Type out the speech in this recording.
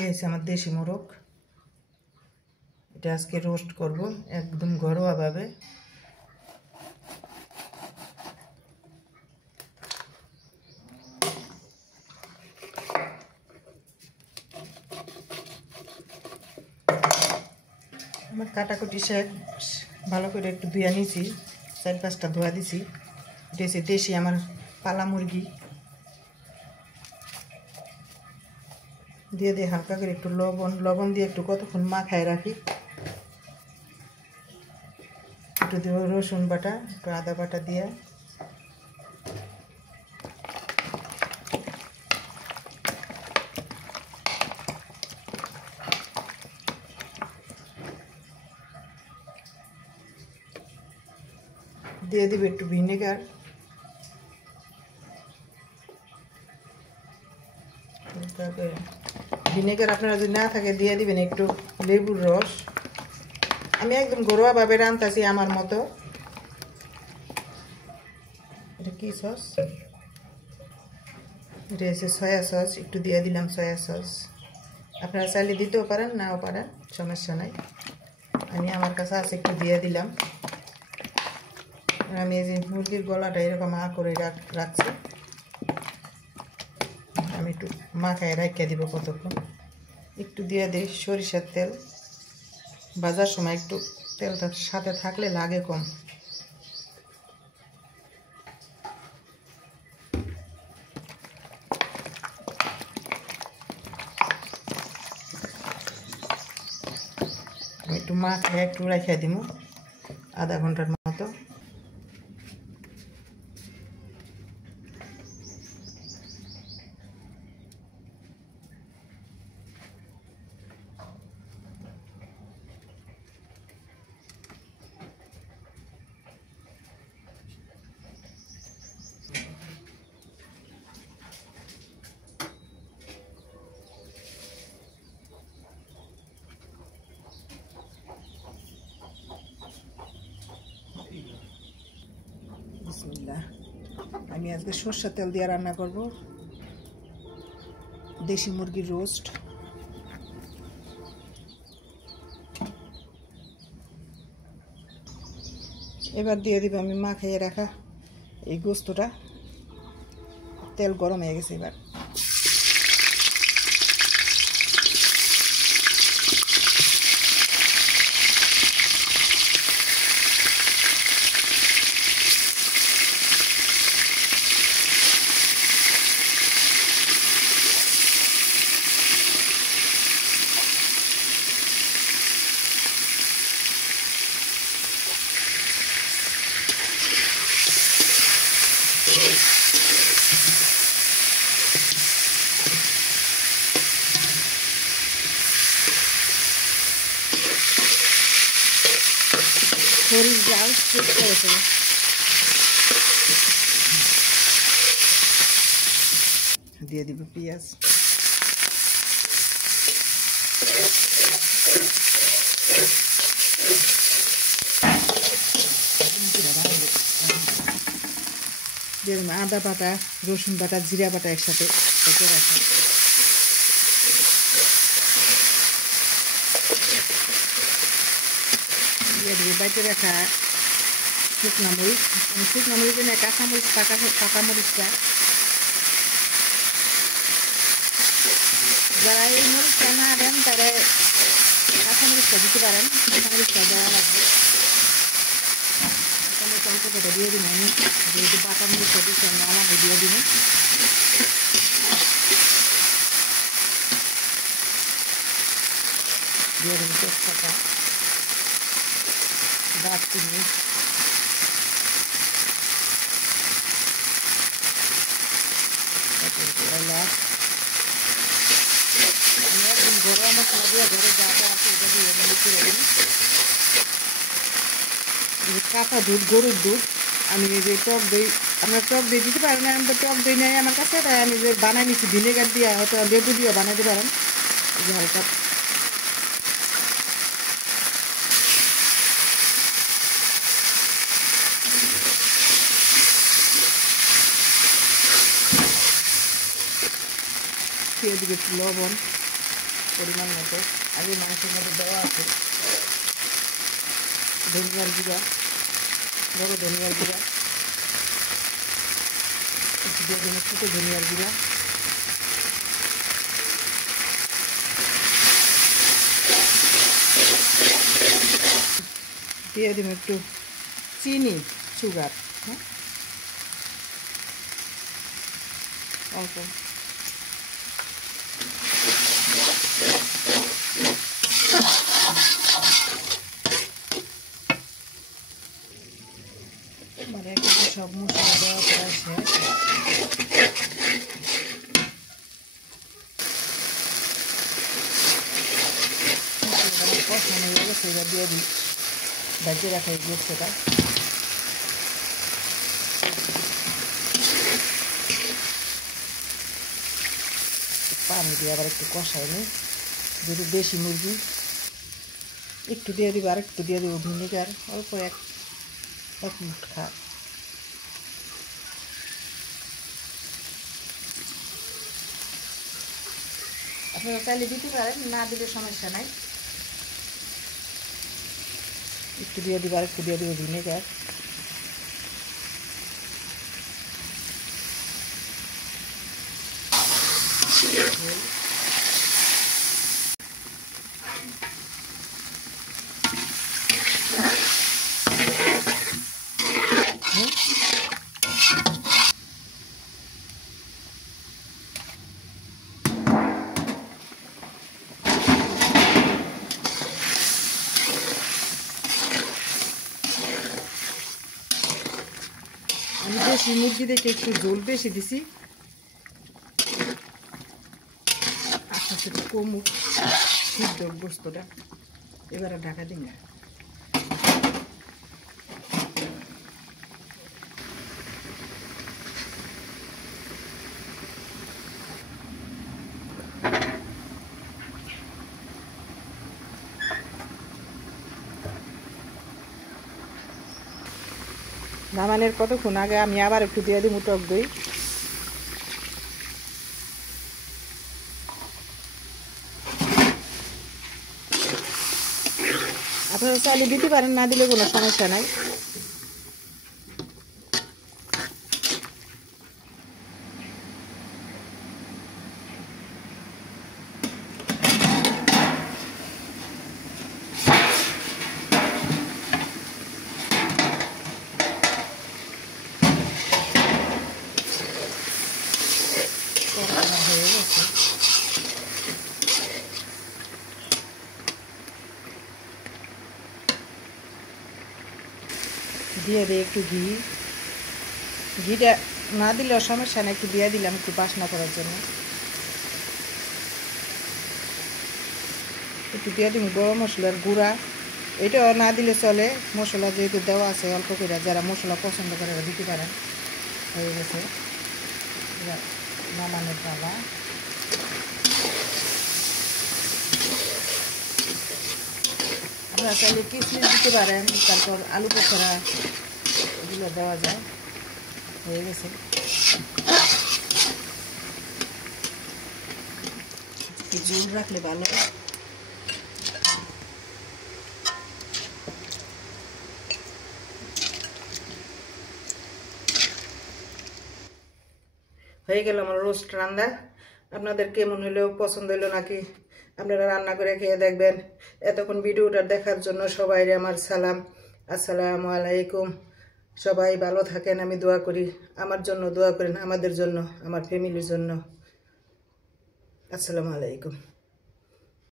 এই হচ্ছে আমার দেশি মোরগ। এটা আজকে রোস্ট করব একদম ঘরোয়াভাবে। আমার কাটাকুটি শেষ, ভালো করে একটু ধুয়ে নিয়েছি, 4-5টা ধোয়া দিছি। এটা হচ্ছে দেশি আমার পালা মুরগি। দিয়ে দিয়ে হালকা করে একটু লবণ দিয়ে একটু কতক্ষণ মাখায় রাখি। একটু দেবো রসুন বাটা, একটু আদা বাটা দিয়ে দিয়ে দিবে একটু ভিনেগার। ভিনেগার আপনারা যদি না থাকে দিয়ে দিবেন একটু লেবুর রস। আমি একদম ঘরোয়াভাবে রান্তাছি আমার মতো। এটা কি সস? এটা হচ্ছে সয়া সস, একটু দিয়ে দিলাম সয়া সস। আপনারা চাইলে দিতেও পারেন, নাও পারেন, সমস্যা নাই। আমি আমার কাছে আছে, একটু দিয়ে দিলাম। আমি এই যে মুরগির গলাটা এরকম করে রাখছি, আমি একটু মাখায় রাখিয়ে দিব কতক্ষণ। একটু দিয়ে দিই সরিষার তেল। ভাজার সময় একটু তেলটার সাথে থাকলে লাগে কম। আমি একটু মাখায় একটু রাখিয়ে দিব আধা ঘন্টার মতো। বিসমিল্লাহ। আমি আজকে সরষের তেল দিয়ে রান্না করব দেশি মুরগির রোস্ট। এবার দিয়ে দিব আমি মাখিয়ে রাখা এই গোস্তটা। তেল গরম হয়ে গেছে, এবার মরিচ ডাল করেছে। দিয়ে দিব পেঁয়াজ। দিয়ে দিব আদা বাটা, রসুন বাটা, জিরা বাটা একসাথে রাখা। দিয়ে দিব বাইটে রাখা শুকনা মরিচ। শুকনা মরিচ না, কাঁচামরিচ, পাকা মরিচটা। যারা এই মরিচটা না দেন তারা কাঁচামরিচটা দিতে পারেন, কাঁচামরিচটা দেওয়া লাগবে। কাঁচামরিচটা দিয়ে দিন, আমি যেহেতু পাকা মরিচটা দিচ্ছি আমি আমাকে দিয়ে দিব। দিয়ে দেবো তেজপাতা, দারচিনি, এলাচ। আমি একদম ঘরোয়া মশলা দিয়ে ঘরে যা যা আছে এটা দিয়ে মিশিয়ে রাখি। কাঁচা দুধ, গরুর দুধ। আমি এই যে টক দই, আপনার টক দই দিতে পারেন, আমি তো টক দই নেই আমার কাছে, তাই আমি যে বানাই নিচ্ছি ভিনেগার দিয়ে, হয়তো লেবু দিয়ে বানাইতে পারেন। যে হালকা দিয়ে দিবে একটু লবণ। পরিমাণ মতো। আগে মাংসের মধ্যে দেওয়া আছে ধনিয়ার গুঁড়া, বড় ধনিয়ার গুঁড়া, একটু দিয়ে দেবো ছোটো ধনিয়ার গুঁড়া, দিয়ে দেবো একটু চিনি, সুগার, হ্যাঁ অল্প, মানে একসাথে সব মশলা দেওয়া প্রায় শেষ। কষানো হয়ে গেছে, এবার দিয়ে দিই বাজিয়ে রাখা এই গোস্তটা। পানি দিয়ে আবার একটু কষাই নিই, যেহেতু দেশি মুরগি। একটু দিয়ে দিব, আর একটু দিয়ে দেবো ভিনেগার, অল্প এক মুঠা। আপনারা চাইলে দিতে পারেন, না দিলে সমস্যা নাই। একটু দিয়ে দিব, আর একটু দিয়ে দেবো ভিনেগার। আমি দেশি মুরগি দেখে একটু ঝোল বেশি দিছি, আস্তে আস্তে একটু কমুক সিদ্ধ গোস্তটা। এবারে ঢাকা দিন না। নামানোর কতক্ষণ আগে আমি আবার একটু দিয়ে দিই টক দই। আপনারা চাইলে দিতে পারেন, না দিলে কোনো সমস্যা নাই। হয়ে গেছে, দিয়ে দিই একটু ঘি। ঘিটা না দিলেও সমস্যা নেই, একটু দিয়ে দিলাম একটু বাসনা করার জন্য। একটু দিয়ে দিন গরম মশলার গুঁড়া, এটাও না দিলে চলে, মশলা যেহেতু দেওয়া আছে অল্প করে, যারা মশলা পছন্দ করে দিতে পারেন। হয়ে গেছে, এবার নামানোর পালা। আপনারা চাইলে কিশমিশ দিতে পারেন, তারপর আলু পকোড়া এগুলো দেওয়া যায়। হয়ে গেছে, ঝোল রাখলে ভালো। হয়ে গেল আমার রোস্ট রান্না। আপনাদের কেমন হলো, পছন্দ হলো নাকি, আপনারা রান্না করে খেয়ে দেখবেন। এতক্ষণ ভিডিওটা দেখার জন্য সবাই আমার সালাম, আসসালামু আলাইকুম। সবাই ভালো থাকেন, আমি দোয়া করি। আমার জন্য দোয়া করেন, আমাদের জন্য, আমার ফ্যামিলির জন্য। আসসালামু আলাইকুম।